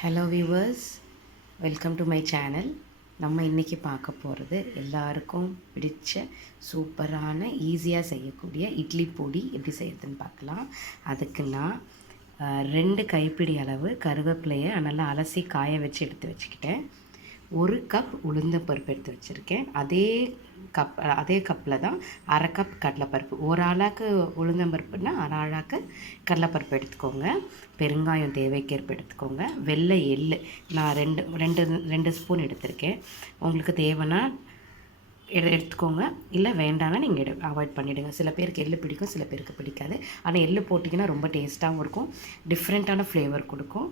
Hello viewers, welcome to my channel. நம்ம இன்றைக்கி பார்க்க போகிறது எல்லாருக்கும் பிடிச்ச சூப்பரான ஈஸியாக செய்யக்கூடிய இட்லி பொடி எப்படி செய்யறதுன்னு பார்க்கலாம். அதுக்கு நான் 2 கைப்பிடி அளவு கருவேப்பிலையை நல்லா அலசி காய வச்சு எடுத்து வச்சுக்கிட்டேன். 1 கப் உளுந்தம்பருப்பு எடுத்து வச்சுருக்கேன். அதே கப்பில் தான் 1/2 கப் கடலைப்பருப்பு. ஒரு ஆளாக்கு உளுந்தம்பருப்புனா 1/2 ஆளாக்கு கடலைப்பருப்பு எடுத்துக்கோங்க. பெருங்காயம் தேவைக்கேற்ப எடுத்துக்கோங்க. வெள்ளை எள்ளு நான் ரெண்டு ஸ்பூன் எடுத்திருக்கேன். உங்களுக்கு தேவைன்னா எடுத்துக்கோங்க, இல்லை வேண்டாம்னா நீங்கள் அவாய்ட் பண்ணிவிடுங்க. சில பேருக்கு எள்ளு பிடிக்கும், சில பேருக்கு பிடிக்காது. ஆனால் எள்ளு போட்டிங்கன்னா ரொம்ப டேஸ்ட்டாகவும் இருக்கும், டிஃப்ரெண்ட்டான ஃப்ளேவர் கொடுக்கும்.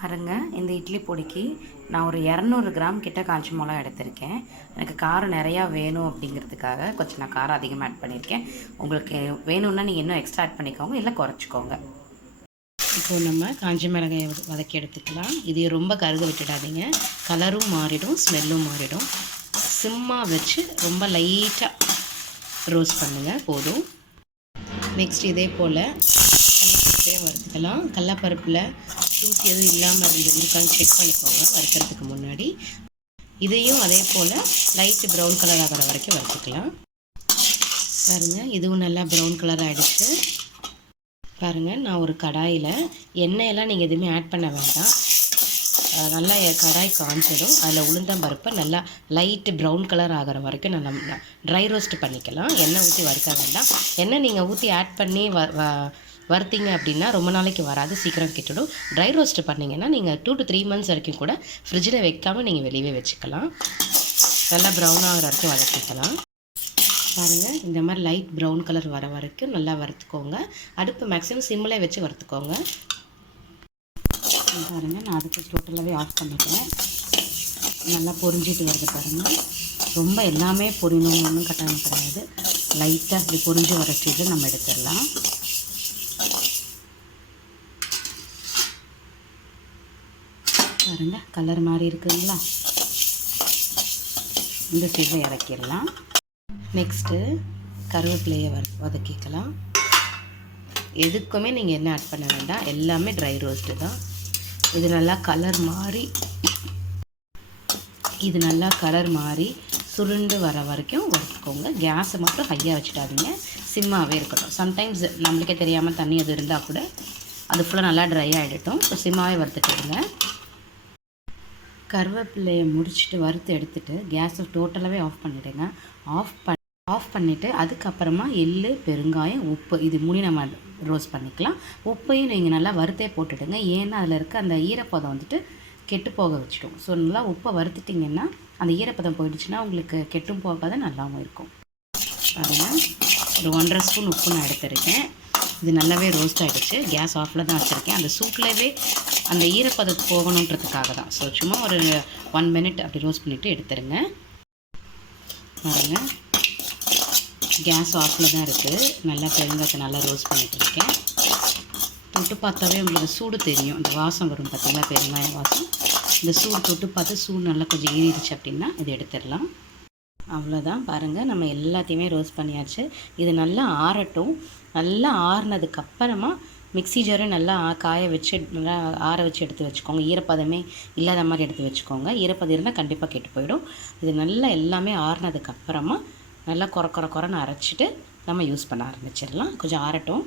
பாருங்கள், இந்த இட்லி பொடிக்கு நான் ஒரு 200 கிராம் கிட்ட காஞ்ச மிளகா எடுத்திருக்கேன். எனக்கு காரம் நிறையா வேணும் அப்படிங்கிறதுக்காக கொஞ்சம் நான் காரம் அதிகமாக ஆட் பண்ணியிருக்கேன். உங்களுக்கு வேணும்னா நீங்கள் இன்னும் எக்ஸ்ட்ரா ஆட் பண்ணிக்கோங்க, இல்லை குறைச்சிக்கோங்க. இப்போது நம்ம காஞ்ச மிளகாயை வதக்கி எடுத்துக்கலாம். இது ரொம்ப கருக விட்டுடாதீங்க, கலரும் மாறிடும், ஸ்மெல்லும் மாறிடும். சிம்மாக வச்சு ரொம்ப லைட்டாக ரோஸ்ட் பண்ணுங்கள், போதும். நெக்ஸ்ட் இதே போல் கடலைப்பருப்பையும் வறுத்துக்கலாம். கடலைப்பருப்பில் தூசி எதுவும் இல்லாமல் இருக்கான்னு செக் பண்ணிக்கோங்க வறுக்கிறதுக்கு முன்னாடி. இதையும் அதே போல் லைட்டு ப்ரௌன் கலர் ஆகிற வரைக்கும் வறுத்துக்கலாம். பாருங்கள், இதுவும் நல்லா ப்ரௌன் கலர் ஆகிடுச்சு. பாருங்கள், நான் ஒரு கடாயில் எண்ணெயெல்லாம் நீங்கள் எதுவுமே ஆட் பண்ண வேண்டாம். நல்லா கடாய் காஞ்சதும் அதில் உளுந்தம்பருப்பை நல்லா லைட்டு ப்ரௌன் கலர் ஆகிற வரைக்கும் நல்லா ட்ரை ரோஸ்ட் பண்ணிக்கலாம். எண்ணெய் ஊற்றி வறுக்க வேண்டாம். எண்ணெய் நீங்கள் ஊற்றி ஆட் பண்ணி வறுத்தீங்க அப்படின்னா ரொம்ப நாளைக்கு வராது, சீக்கிரம் கெட்டுடும். ட்ரை ரோஸ்ட் பண்ணிங்கன்னா நீங்கள் 2 to 3 months வரைக்கும் கூட ஃப்ரிட்ஜில் வைக்காமல் நீங்கள் வெளியே வச்சுக்கலாம். நல்லா ப்ரௌன் ஆகிற வரைக்கும் வதக்கிக்கலாம். பாருங்கள், இந்த மாதிரி லைட் ப்ரௌன் கலர் வர வரைக்கும் நல்லா வறுத்துக்கோங்க. அடுப்பு மேக்ஸிமம் சிம்மில் வச்சு வறுத்துக்கோங்க. பாருங்கள், நான் அதுக்கு டோட்டலாகவே ஆஃப் பண்ணிக்கிறேன். நல்லா பொரிஞ்சிட்டு வருது பாருங்கள். ரொம்ப எல்லாமே பொரியணும்னு ஒன்றும் கட்டாயம் கிடையாது. லைட்டாக இப்படி பொரிஞ்சு வர ஸ்டேஜில் நம்ம எடுத்துடலாம். பாருங்கள், கலர் மாதிரி இருக்குங்களா? இந்த ஸ்டேஜில் இறக்கிடலாம். நெக்ஸ்ட்டு கருவேப்பிலையை வதக்கிக்கலாம். எதுக்குமே நீங்கள் என்ன ஆட் பண்ண வேண்டாம், எல்லாமே ட்ரை ரோஸ்ட்டு தான். இது நல்லா கலர் மாறி சுருண்டு வர வரைக்கும் வறுத்துக்கோங்க. கேஸை மட்டும் ஹையாக வச்சுட்டாதீங்க, சிம்மாகவே இருக்கட்டும். சம்டைம்ஸ் நம்மளுக்கே தெரியாமல் தண்ணி அது இருந்தால் கூட அது ஃபுல்லாக நல்லா ட்ரை ஆகிடட்டும். ஸோ சிம்மாகவே வறுத்துட்டுருங்க. கருவேப்பிலையை முடிச்சுட்டு வறுத்து எடுத்துகிட்டு கேஸை டோட்டலாகவே ஆஃப் பண்ணிவிடுங்க. ஆஃப் பண்ணிவிட்டு அதுக்கப்புறமா எள்ளு, பெருங்காயம், உப்பு இது 3 நம்ம ரோஸ்ட் பண்ணிக்கலாம். உப்பையும் நீங்கள் நல்லா வறுத்தே போட்டுடுங்க. ஏன்னா அதில் இருக்க அந்த ஈரப்பதம் வந்துட்டு கெட்டு போக வச்சிடும். ஸோ நல்லா உப்பை வறுத்துட்டிங்கன்னா அந்த ஈரப்பதம் போயிடுச்சுன்னா உங்களுக்கு கெட்டும் போகாத நல்லாவும் இருக்கும். பாருங்கள், ஒரு 1.5 ஸ்பூன் உப்பு நான் எடுத்துருக்கேன். இது நல்லாவே ரோஸ்ட் ஆகிடுச்சு. கேஸ் ஆஃபில் தான் வச்சுருக்கேன். அந்த சூட்லேயே அந்த ஈரப்பதத்து போகணுன்றதுக்காக தான். ஸோ சும்மா ஒரு 1 minute அப்படி ரோஸ்ட் பண்ணிவிட்டு எடுத்துருங்க. பாருங்கள், கேஸ் ஆஃபில் தான் இருக்குது. நல்லா பெருங்காயத்தை நல்லா ரோஸ்ட் பண்ணிட்டு இருக்கேன். தொட்டு பார்த்தாவே உங்களுக்கு சூடு தெரியும். இந்த வாசம் வரும் பார்த்திங்களா, பெருங்காய வாசம். இந்த சூடு தொட்டு பார்த்து சூடு நல்லா கொஞ்சம் ஏறிடுச்சு அப்படின்னா இது எடுத்துடலாம். அவ்வளோதான். பாருங்கள், நம்ம எல்லாத்தையுமே ரோஸ்ட் பண்ணியாச்சு. இது நல்லா ஆறட்டும். நல்லா ஆறுனதுக்கப்புறமா மிக்ஸி ஜாரை நல்லா காய வச்சு நல்லா ஆற வச்சு எடுத்து வச்சுக்கோங்க. ஈரப்பதமே இல்லாத மாதிரி எடுத்து வச்சுக்கோங்க. ஈரப்பதம் இருந்தால் கண்டிப்பாக கெட்டு போயிடும். இது நல்லா எல்லாமே ஆறுனதுக்கப்புறமா நல்லா குறைன்னு அரைச்சிட்டு நம்ம யூஸ் பண்ண ஆரம்பிச்சிடலாம். கொஞ்சம் ஆறட்டும்.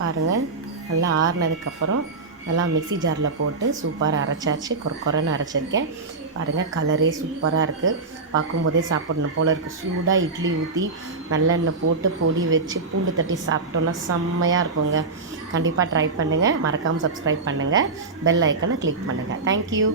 பாருங்கள், நல்லா ஆறுனதுக்கப்புறம் நல்லா மிக்ஸி ஜாரில் போட்டு சூப்பராக அரைச்சாச்சு. குறைன்னு அரைச்சிருக்கேன். பாருங்கள், கலரே சூப்பராக இருக்குது. பார்க்கும்போதே சாப்பிடணும் போல் இருக்குது. சூடாக இட்லி ஊற்றி நல்லெண்ணெய் போட்டு பொடி வச்சு பூண்டு தட்டி சாப்பிட்டோன்னா செம்மையாக இருக்குங்க. கண்டிப்பாக ட்ரை பண்ணுங்கள். மறக்காமல் சப்ஸ்கிரைப் பண்ணுங்கள். பெல் ஐக்கனை கிளிக் பண்ணுங்கள். தேங்க்யூ.